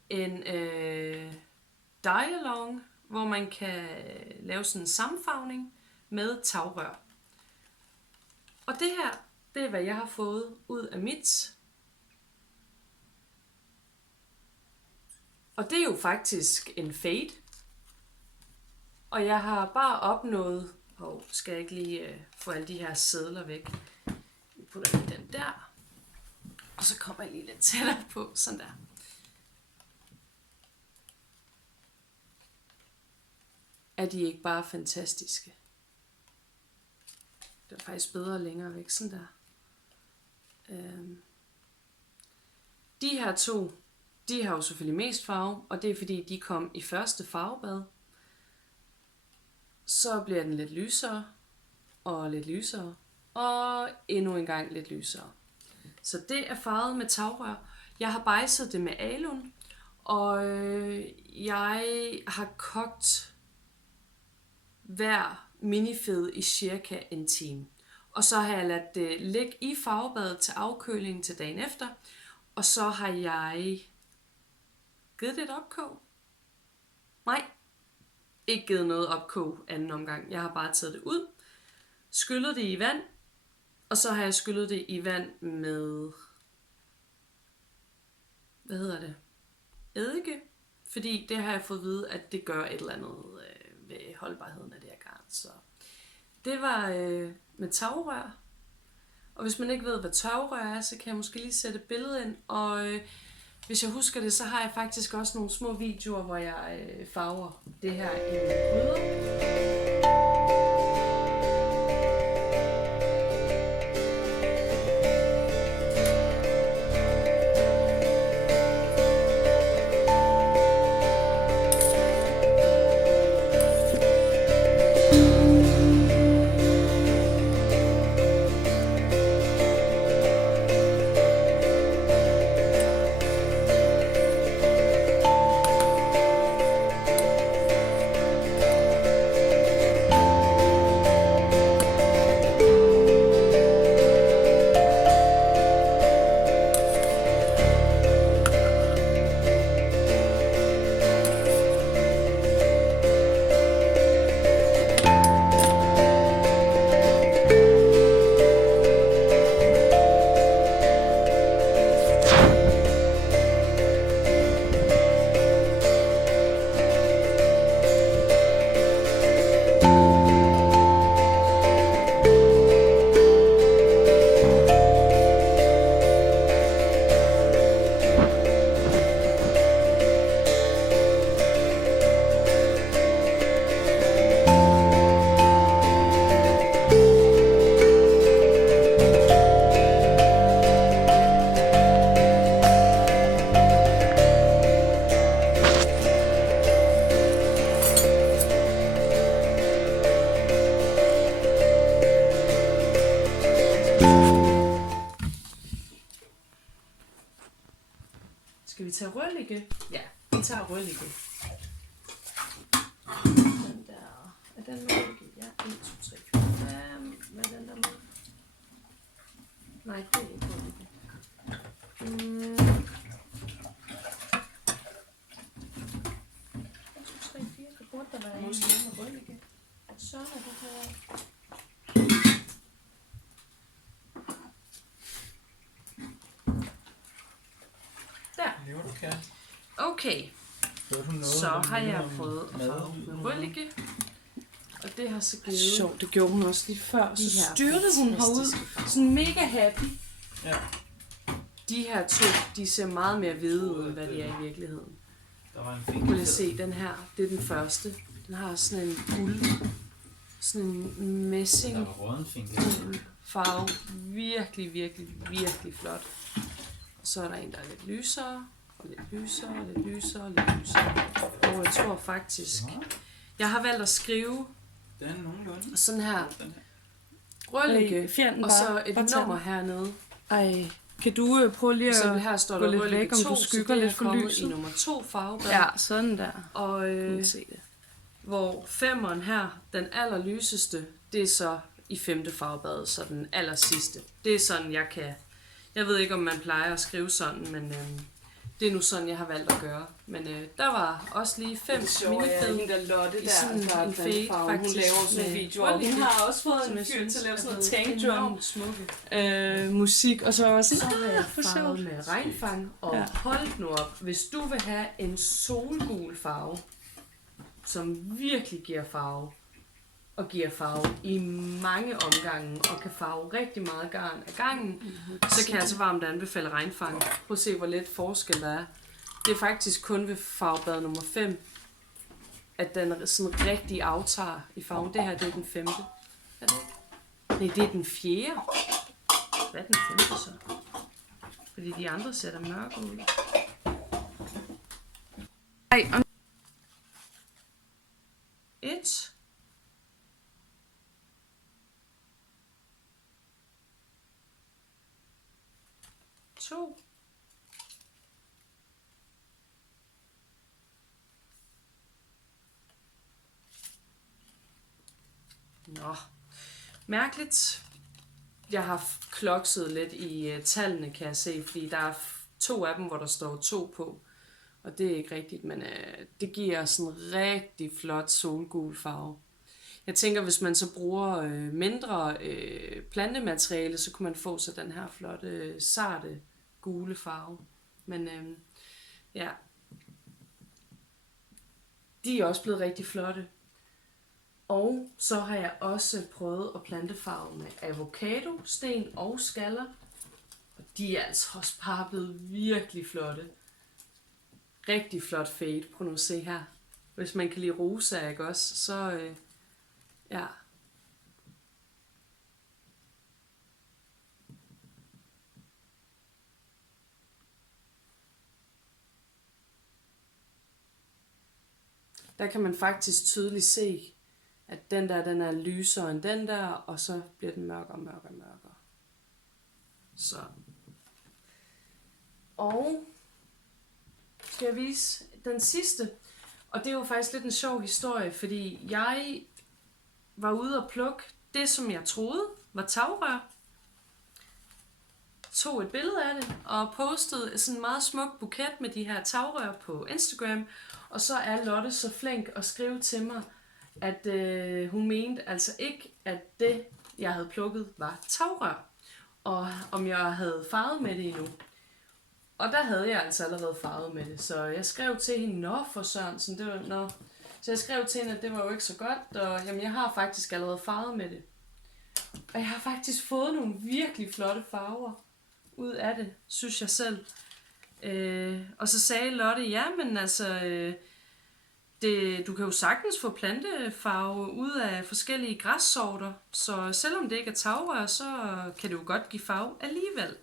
en dye-along, hvor man kan lave sådan en sammenfarvning med tagrør. Og det her, det er hvad jeg har fået ud af mit. Og det er jo faktisk en fade. Og jeg har bare opnået, skal jeg ikke lige få alle de her sedler væk. Vi putter lige den der. Og så kommer jeg lige lidt tættere på, sådan der. Er de ikke bare fantastiske? Det er faktisk bedre længere væk, sådan der. De her to, de har jo selvfølgelig mest farve, og det er fordi, de kom i første farvebad. Så bliver den lidt lysere, og lidt lysere, og endnu en gang lidt lysere. Så det er farvet med tagrør. Jeg har bejset det med alun, og jeg har kogt hver minifed i cirka en time. Og så har jeg ladt det ligge i farvebadet til afkøling til dagen efter, og så har jeg givet det et opkog. Nej, ikke givet noget opkog anden omgang. Jeg har bare taget det ud, skyllet det i vand, og så har jeg skyllet det i vand med, eddike. Fordi det har jeg fået at vide, at det gør et eller andet ved holdbarheden af det her garn. Så det var med tagrør. Og hvis man ikke ved, hvad tagrør er, så kan jeg måske lige sætte et billede ind. Og hvis jeg husker det, så har jeg faktisk også nogle små videoer, hvor jeg farver det her i mine gryder. tage rødligge? Ja, vi tager rødligge. Den der... Er den rødligge? Ja, 1, 2, 3, 4, 5. Hvad er den der med? Nej, det er ikke rødligge. 1, 2, 3, 4. Det burde der være en med rødligge. Så er det her. Lever du, Kat? Okay, så har jeg prøvet at farve med rødligge. Og det har så givet... Sjovt, det gjorde hun også lige før. Så her styrtede hun herud. Sådan mega happy. Ja. De her to, de ser meget mere hvide ud, end hvad de er i virkeligheden. Der var en Prøv fin lige at se, den her, det er den første. Den har sådan en guld, sådan en messing Der var røden finke. farve. Virkelig, virkelig, virkelig flot. Og så er der en, der er lidt lysere, og lidt lysere, og lidt lysere, og lidt lysere. Og jeg tror faktisk, jeg har valgt at skrive Den er nogenlunde. sådan her, Den her. rødligge, Fjern den og bare. så et Bare tag nummer den. hernede. Ej, kan du prøve lige Så at her står gå der lidt rødligge væk, om 2, du så skygger det er lidt for kommet lyset? i nummer 2 farveblad. Ja, sådan der. Og Kan du se det? hvor femmeren her, den allerlyseste, det er så i 5. farveblad, så den allersidste. Det er sådan, jeg kan... Jeg ved ikke, om man plejer at skrive sådan, men det er nu sådan, jeg har valgt at gøre. Men der var også lige 5 minifede. hende der Lotte i sådan en fade, hun faktisk, laver sådan nogle med videoer. Hun rødligge, har også fået som en jeg fyr synes til at lave sådan er noget blevet tank drum enormt smukke. musik, og så var jeg Så sådan, har jeg for farvet sjovt. med regnfang, og Ja. hold nu op, hvis du vil have en solgul farve, som virkelig giver farve, og giver farve i mange omgange, og kan farve rigtig meget garn af gangen, så kan jeg altså varmt anbefale regnfang. Prøv at se, hvor lidt forskel der er. Det er faktisk kun ved farveblad nummer 5, at den sådan rigtig aftager i farven. Det her, det er den 5. Er det? Nej, det er den 4. Hvad er den 5. så? Fordi de andre ser da mørke ud. Ej, og 1. To. Nå, mærkeligt. Jeg har klokset lidt i tallene, kan jeg se, fordi der er 2 af dem, hvor der står 2 på. Og det er ikke rigtigt, men det giver sådan en rigtig flot solgul farve. Jeg tænker, hvis man så bruger mindre plantemateriale, så kunne man få så den her flotte, sarte, gule farve. Men ja, de er også blevet rigtig flotte. Og så har jeg også prøvet at plantefarve med avocado, sten og skaller. Og de er altså også bare blevet virkelig flotte. Rigtig flot fade. Prøv nu at se her. Hvis man kan lide rosa, ikke også? Så ja. Der kan man faktisk tydeligt se, at den der, den er lysere end den der, og så bliver den mørkere og mørkere og mørkere. Så. Og skal jeg vise den sidste. Og det er jo faktisk lidt en sjov historie, fordi jeg var ude og plukke det, som jeg troede var tagrør. Tog et billede af det og postede sådan en meget smuk buket med de her tagrør på Instagram. Og så er Lotte så flink at skrive til mig, at hun mente altså ikke, at det, jeg havde plukket, var tagrør. Og om jeg havde farvet med det endnu. Og der havde jeg altså allerede farvet med det. Så jeg skrev til hende, nå for Sørensen, det var nå. Så jeg skrev til hende, at det var jo ikke så godt, og jamen, jeg har faktisk allerede farvet med det. Og jeg har faktisk fået nogle virkelig flotte farver ud af det, synes jeg selv. Og så sagde Lotte, ja, men altså, du kan jo sagtens få plantefarve ud af forskellige græssorter, så selvom det ikke er tagrør, så kan det jo godt give farve alligevel.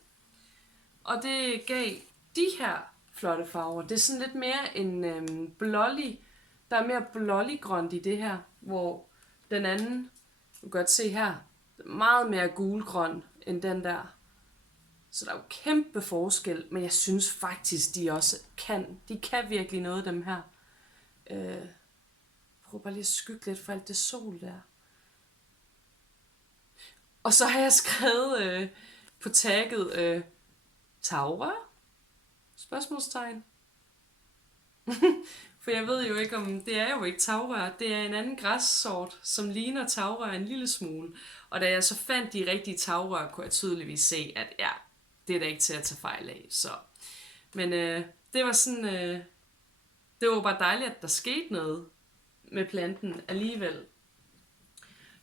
Og det gav de her flotte farver. Det er sådan lidt mere en blålig. Der er mere blålig-grønt i det her, hvor den anden, du kan godt se her, meget mere gulgrøn end den der. Så der er jo kæmpe forskel, men jeg synes faktisk, de også kan virkelig noget, dem her. Prøv bare lige at skygge lidt for alt det sol der. Og så har jeg skrevet på tagget tagrør? Spørgsmålstegn. For jeg ved jo ikke om, det er jo ikke tagrør, det er en anden græssort, som ligner tagrør en lille smule. Og da jeg så fandt de rigtige tagrør, kunne jeg tydeligvis se, at ja, det er da ikke til at tage fejl af. Så. Men det var sådan, det var bare dejligt, at der skete noget med planten alligevel.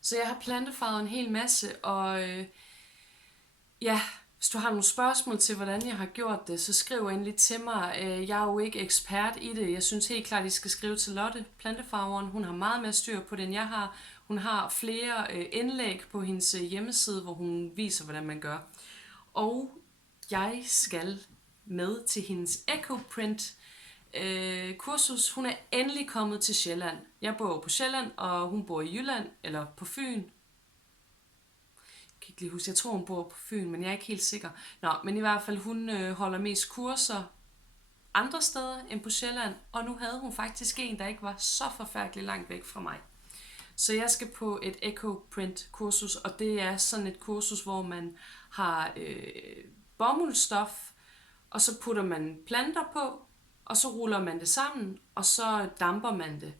Så jeg har plantefarvet en hel masse, og ja, hvis du har nogle spørgsmål til, hvordan jeg har gjort det, så skriv endelig til mig. Jeg er jo ikke ekspert i det. Jeg synes helt klart, at I skal skrive til Lotte, plantefarveren. Hun har meget mere styr på det, end jeg har. Hun har flere indlæg på hendes hjemmeside, hvor hun viser, hvordan man gør. Og jeg skal med til hendes EcoPrint kursus. Hun er endelig kommet til Sjælland. Jeg bor på Sjælland, og hun bor i Jylland, eller på Fyn. Jeg kan ikke lige huske, jeg tror hun bor på Fyn, men jeg er ikke helt sikker. Nå, men i hvert fald hun holder mest kurser andre steder end på Sjælland, og nu havde hun faktisk en, der ikke var så forfærdeligt langt væk fra mig. Så jeg skal på et EcoPrint kursus, og det er sådan et kursus, hvor man har bomuldstof, og så putter man planter på, og så ruller man det sammen, og så damper man det.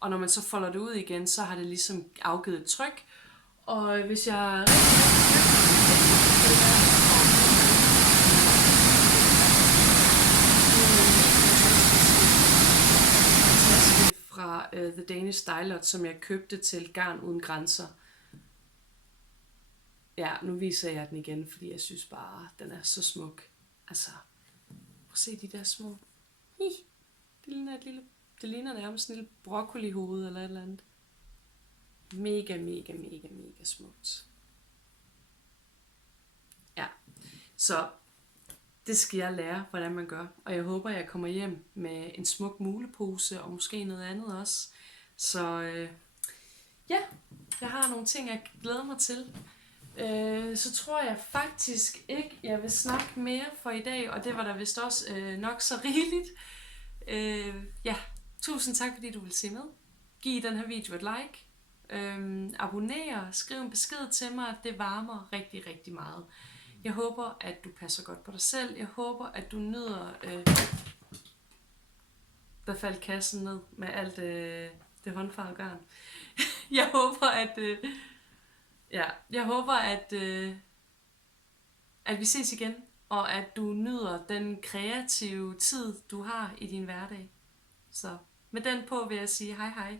Og når man så folder det ud igen, så har det ligesom afgivet et tryk. Og hvis jeg fra The Danish Stylot, som jeg købte til Garn Uden Grænser. Ja, nu viser jeg den igen, fordi jeg synes bare, den er så smuk. Altså, prøv at se de der små. Det ligner nærmest en lille broccolihoved eller et eller andet. Mega, mega, mega, mega smukt. Ja, så det skal jeg lære, hvordan man gør. Og jeg håber, jeg kommer hjem med en smuk mulepose, og måske noget andet også. Så ja, jeg har nogle ting, jeg glæder mig til. Så tror jeg faktisk ikke, jeg vil snakke mere for i dag, og det var der vist også nok så rigeligt. Ja, tusind tak, fordi du vil se med. Giv den her video et like. Abonner, skriv en besked til mig, det varmer rigtig, rigtig meget. Jeg håber, at du passer godt på dig selv. Jeg håber, at du nyder... Der faldt kassen ned med alt det håndfarvede garn. Jeg håber, at vi ses igen, og at du nyder den kreative tid, du har i din hverdag. Så med den på vil jeg sige hej hej.